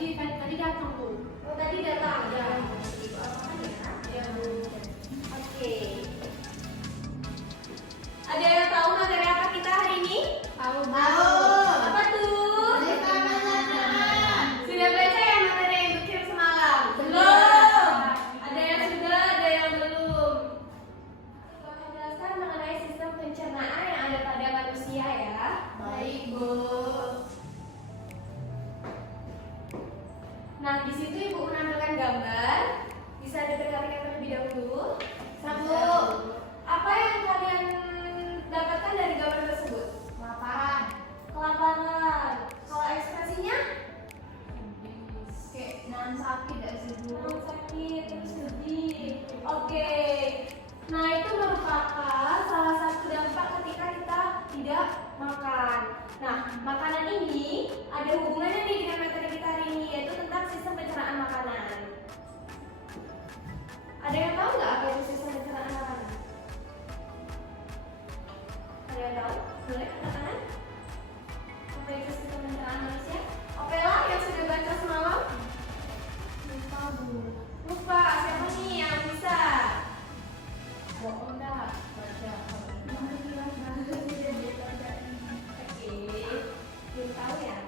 Tadi datang tuh. Oh, tadi datang. Ya. Ibu apakan ya? Ya Bu. Oke. Ada yang tahu materi apa kita hari ini? Tahu Bu. Apa tuh? Sudah baca ya materi yang dikirim semalam? Belum. Ada yang sudah, ada yang belum. Aku akan jelaskan mengenai sistem pencernaan yang ada pada manusia ya. Baik Bu. Nah, di situ Ibu menampilkan gambar. Bisa diperhatikan terlebih dahulu. Satu. Apa yang kalian dapatkan dari gambar tersebut? Laparan. Kelaparan. Kalau ekspresinya? Kayak nahan sakit gak sih Bu? Sakit, terus sedih. Oke. Nah, itu merupakan salah satu dampak ketika kita tidak makan. Nah, makanan ini ada hubungannya nih dengan materi kita hari ini, yaitu tentang sistem pencernaan makanan. Ada yang tahu nggak apa itu sistem pencernaan makanan? Ada yang tahu? Boleh angkat tangan? Apa itu sistem pencernaan manusia? Oke lah, yang sudah baca semalam? Lupa Bu. Lupa, siapa nih yang bisa? Bohong dah. Baca. Oke, belum tahu ya.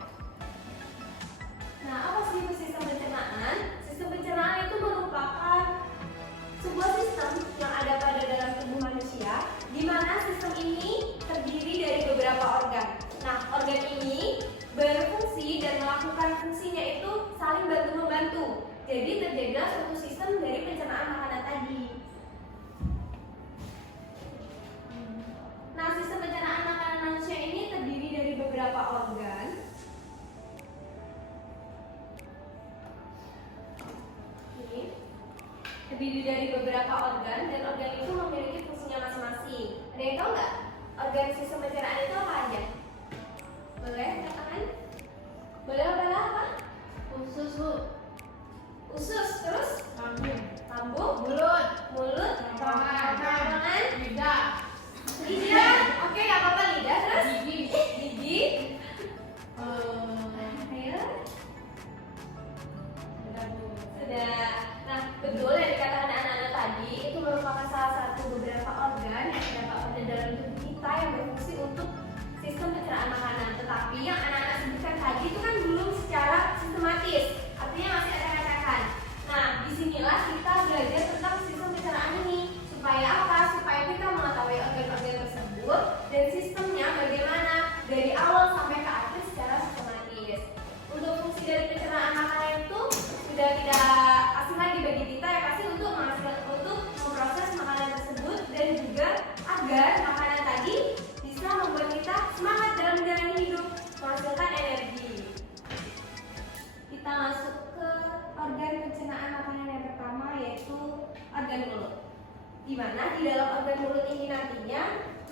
Nah, apa sih itu sistem pencernaan? Sistem pencernaan itu merupakan sebuah sistem yang ada pada dalam tubuh manusia, di mana sistem ini terdiri dari beberapa organ. Nah, organ ini berfungsi dan melakukan fungsinya itu saling bantu-membantu. Jadi terjadilah suatu sistem dari pencernaan makanan tadi. Nah, sistem pencernaan makanan manusia ini terdiri dari beberapa organ. Ini terdiri dari beberapa organ dan organ itu memiliki fungsinya masing-masing. Ada yang tahu nggak? Organ sistem pencernaan itu apa aja? Boleh katakan? Boleh apa? Usus Bu. Usus, terus lambung, Mulut. mulut, Tangan. Lidah. lidah. Oke, nggak apa-apa lidah, terus Gigi. gigi. Ayo. Sudah. Nah, betul yang dikatakan anak-anak tadi itu merupakan salah satu beberapa organ yang terdapat pada dalam tubuh kita yang berfungsi untuk sistem pencernaan makanan. Tetapi yang anak-anak sebutkan tadi itu kan belum secara sistematis, artinya masih ada acak-acakan. Nah, disinilah kita belajar tentang sistem pencernaan ini. Supaya apa? Supaya kita mengetahui organ-organ tersebut dan sistemnya bagaimana dari awal sampai ke akhir secara sistematis. Untuk fungsi dari pencernaan makanan itu sudah tidak asing lagi bagi kita ya, pasti untuk memproses makanan tersebut dan juga agar makanan tadi bisa membuat kita semangat dalam menjalani hidup, menghasilkan energi. Kita masuk ke organ pencernaan makanan yang pertama, yaitu organ mulut. Di mana di dalam organ mulut ini nantinya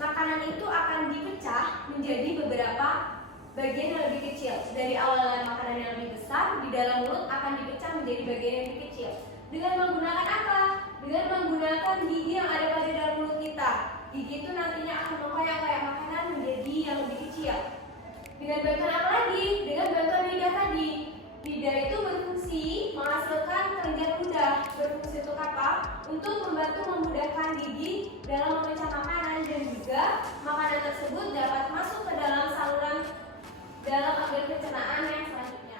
makanan itu akan dipecah menjadi beberapa bagian yang lebih kecil. Dari awalan makanan yang lebih besar, di dalam mulut akan dipecah menjadi bagian yang lebih kecil. Dengan menggunakan apa? Dengan menggunakan gigi yang ada pada dalam mulut kita. Gigi itu nantinya akan mengkoyak-koyak makanan menjadi yang lebih kecil. Dengan bantuan apa lagi? Dengan bantuan lidah tadi. Lidah itu berfungsi menghasilkan kelenjar ludah. Berfungsi untuk apa? Untuk membantu memudahkan gigi dalam memecah makanan dan juga makanan tersebut dapat masuk ke dalam saluran dalam organ pencernaan yang selanjutnya.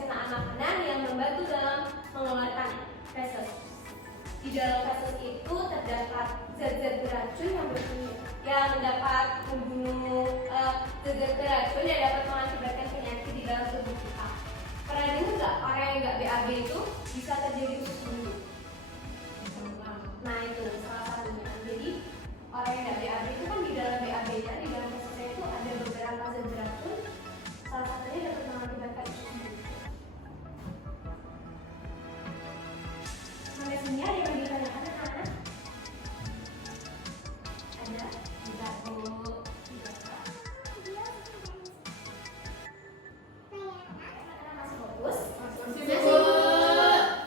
pencernaan makanan yang membantu dalam mengeluarkan feses. Di dalam feses itu terdapat zat-zat beracun yang dapat membunuh zat-zat beracun yang dapat mengakibatkan penyakit di dalam tubuh kita. Pernah dengar nggak orang yang nggak BAB itu bisa terjadi usus buntu? Nah itu salah satunya. Jadi orang yang nggak BAB itu kan di dalam BAB-nya, di dalam fesesnya itu ada beberapa zat beracun. Salah satunya dapat mengakibatkan usus buntu. Sampai sini ada yang ditanyakan anak-anak? Ada? Tidak Bu. Masih fokus?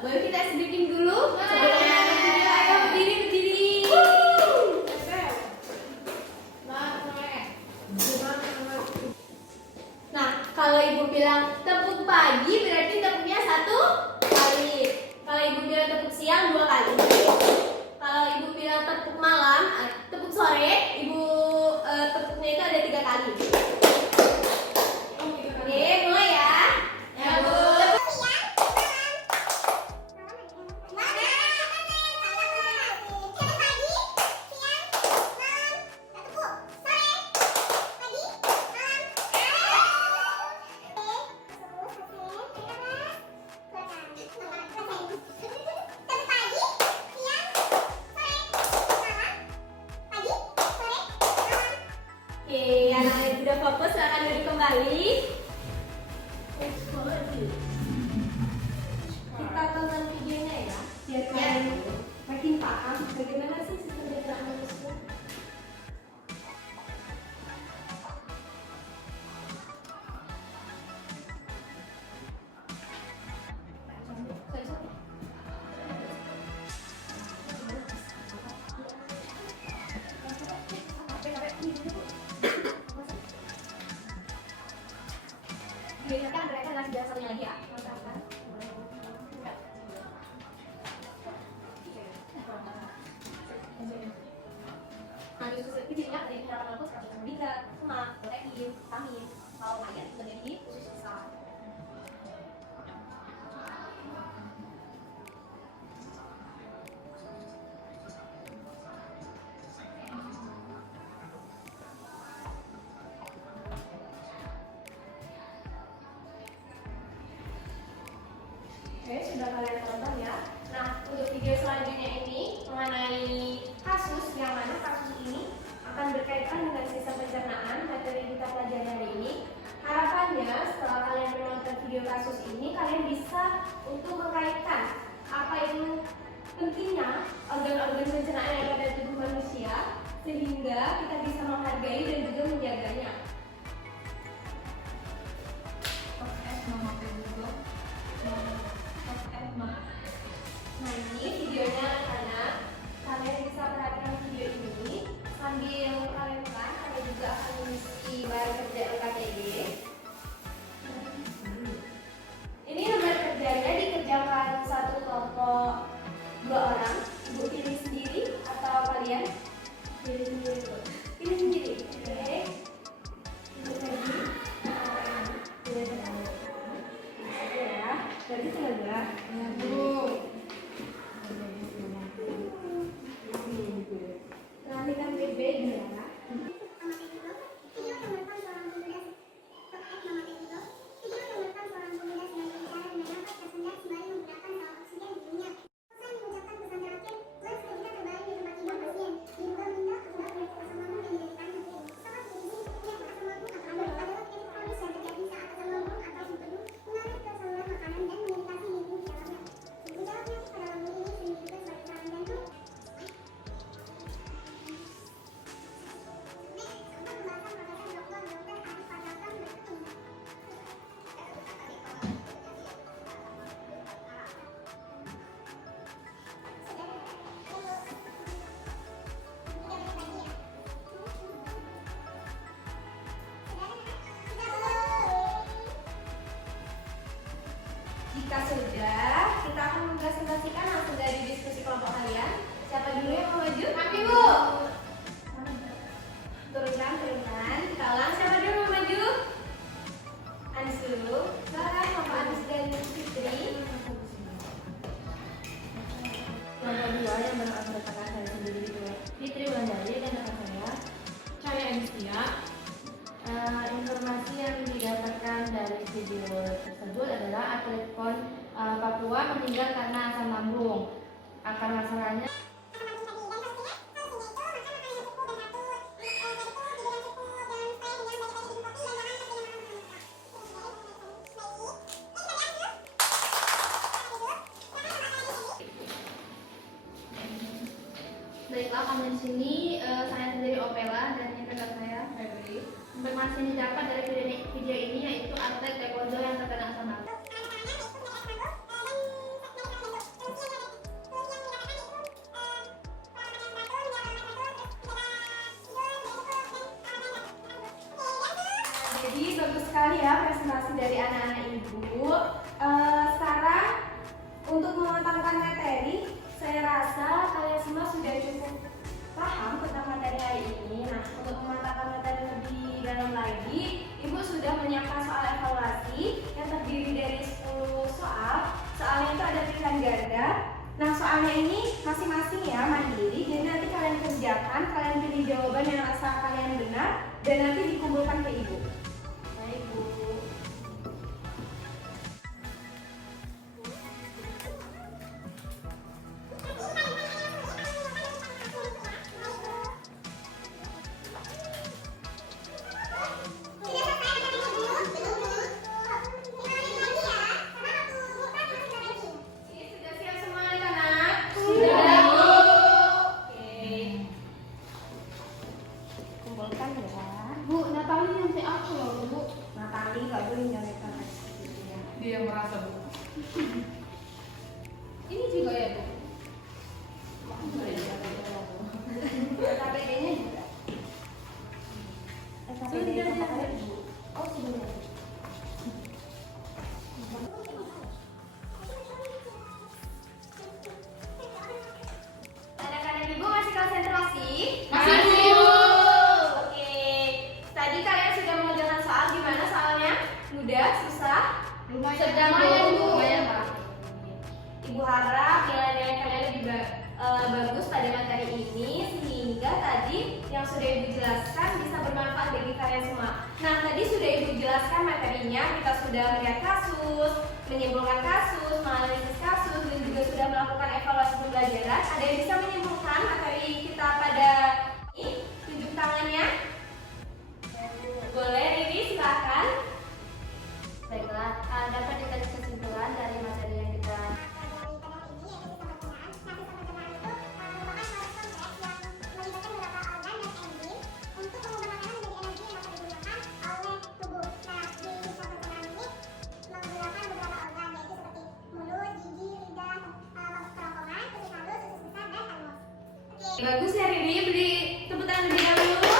Boleh kita sedikit dulu? Ayo berdiri. Nah, kalau ibu bilang tepuk pagi berarti tepuknya 1 kali. Kalau ibu bilang tepuk siang 2 kali. Kalau ibu bilang tepuk malam, tepuk sore, ibu tepuknya itu ada 3 kali. Oke, mulai ya. Ya Bu. Oke, anak-anak yang sudah fokus silahkan duduk kembali. Kita tonton videonya ya, biar kalian makin paham bagaimana sih sistem pencernaan manusia. Kan mereka ngasih dasarnya lagi ya. Nah, di usus kecilnya ada yang kita fokus seperti omega, semak, protein, vitamin, kalau kalian sudah di usus besar. Oke, sudah kalian tonton ya. Nah, untuk video selanjutnya ini mengenai kasus yang mana kasus ini akan berkaitan dengan sistem pencernaan materi yang kita pelajari hari ini. Harapannya setelah kalian menonton video kasus ini, kalian bisa untuk mengkaitkan apa itu pentingnya organ-organ pencernaan yang ada pada tubuh manusia sehingga kita bisa menghargai dan juga menjaganya. Nah ini videonya anak-anak, kalian bisa perhatikan video ini sambil kalian makan, kalian juga akan mengisi lembar kerja LKTD. Ini lembar kerjanya dikerjakan satu kelompok 2 orang. Ibu pilih sendiri atau kalian pilih sendiri? Pilih sendiri, oke? Ibu pilih. Ya, jadi sudah. Perhatikan baik-baik ya. Jika sudah, kita akan mempresentasikan langsung dari diskusi kelompok kalian. Siapa dulu yang mau maju? Kami Bu. Turunkan. Kita ulang. Siapa dulu yang mau maju? Anis dulu. Silakan Bapak Anis dan bahwa meninggal karena asam lambung. Akar masalahnya baiklah, kami di sini saya sendiri Opela dan ini rekan saya Febri. Informasi yang didapat dari video ini yaitu atlet taekwondo yang terkena asam lambung. Jadi bagus sekali ya presentasi dari anak-anak ibu. Sekarang untuk mematangkan materi, saya rasa kalian semua sudah cukup paham tentang materi hari ini. Nah, untuk mematangkan materi lebih dalam lagi, ibu sudah menyiapkan soal evaluasi yang terdiri dari 10 soal. Soalnya itu ada pilihan ganda. Nah, soalnya ini masing-masing ya mandiri. Jadi nanti kalian kerjakan, kalian pilih jawaban yang asal kalian benar dan nanti dikumpulkan ke ibu. Baik, Bu. Sudah siap semua anak-anak? Sudah, Bu. Oke. Kumpulkan ya. Bu, Natali nanti aku loh Bu. Natali nggak boleh nyontekan gitu ya. Dia merasa Bu. Ini juga ya Bu. KPD-nya juga. KPD Sudah, apa sudah. Bu? Oh, sudah. Anak-anak ibu masih konsentrasi? Masih, Bu. Oke. Tadi kalian sudah mengerjakan soal, gimana soalnya? Mudah? Susah? Sedang Bu. Lumayan Pak. Ibu harap nilai-nilai kalian lebih bagus pada materi ini sehingga tadi yang sudah ibu jelaskan bisa bermanfaat bagi kalian semua. Nah, tadi sudah ibu jelaskan materinya, kita sudah melihat kasus, menyimpulkan kasus, menganalisis kasus, dan juga sudah melakukan evaluasi pembelajaran. Ada yang bisa menyimpulkan materi kita pada ini? Tunjuk tangannya. Boleh, Riri, silakan. Baiklah, dapat ditarik kesimpulan dari materi yang kita Bagus ya Riri, beri tepuk tangan lebih dahulu.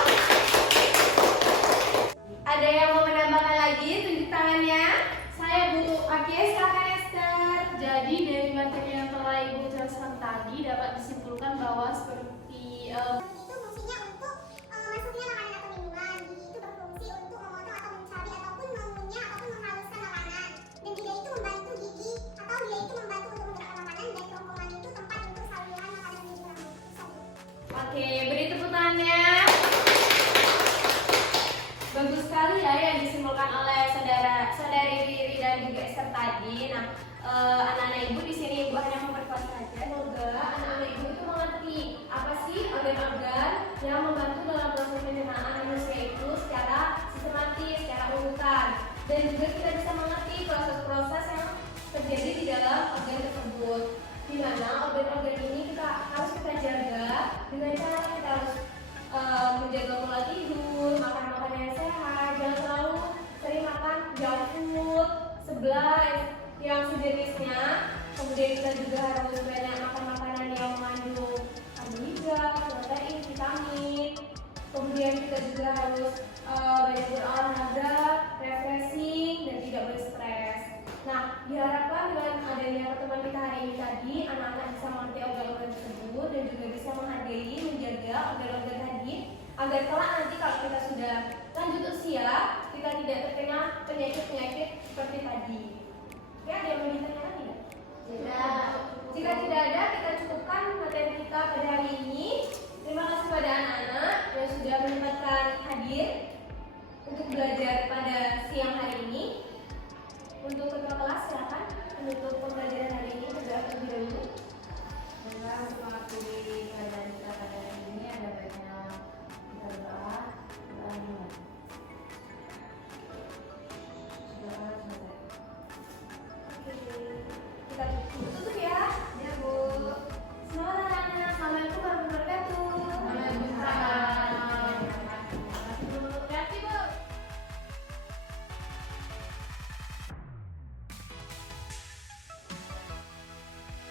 Ada yang mau menambahkan lagi? Tunjuk tangannya. Saya Bu. Oke, silakan Esther. Jadi dari materi yang telah Ibu jelaskan tadi dapat disimpulkan bahwa seperti itu fungsinya untuk masuknya makanan atau minuman. Gigi itu berfungsi untuk memotong atau mencari ataupun mengunyah ataupun menghaluskan makanan. Dan tidak itu membantu gigi atau dia itu membantu untuk menggerakkan makanan dan kerongkongan itu tempat untuk saluran makanan menuju lambung. Oke, beri tepuk tangannya. Bagus sekali ya yang disimpulkan oleh saudari Riri dan juga Esther tadi. Nah, anak-anak ibu di sini ibu hanya memperkuat saja. Semoga anak-anak ibu itu mengerti apa sih organ-organ yang membantu dalam proses pencernaan manusia itu secara sistematis, secara urutan. Dan juga kita bisa mengerti proses-proses yang terjadi di dalam organ tersebut. Di mana organ-organ ini harus kita jaga dengan cara kita harus menjaga pola tidur, makan makanan yang sehat, jangan terlalu sering makan junk food, sebelah yang sejenisnya. Kemudian kita juga harus banyak makan makanan yang mengandung karbohidrat, protein, vitamin. Kemudian kita juga harus banyak berolahraga, refreshing, dan tidak boleh stres. Nah, diharapkan dengan adanya pertemuan kita hari ini tadi, anak-anak bisa mengerti organ-organ tersebut dan juga bisa menghargai, menjaga organ-organ tadi agar kelak nanti kalau kita sudah lanjut usia, kita tidak terkena penyakit-penyakit seperti tadi.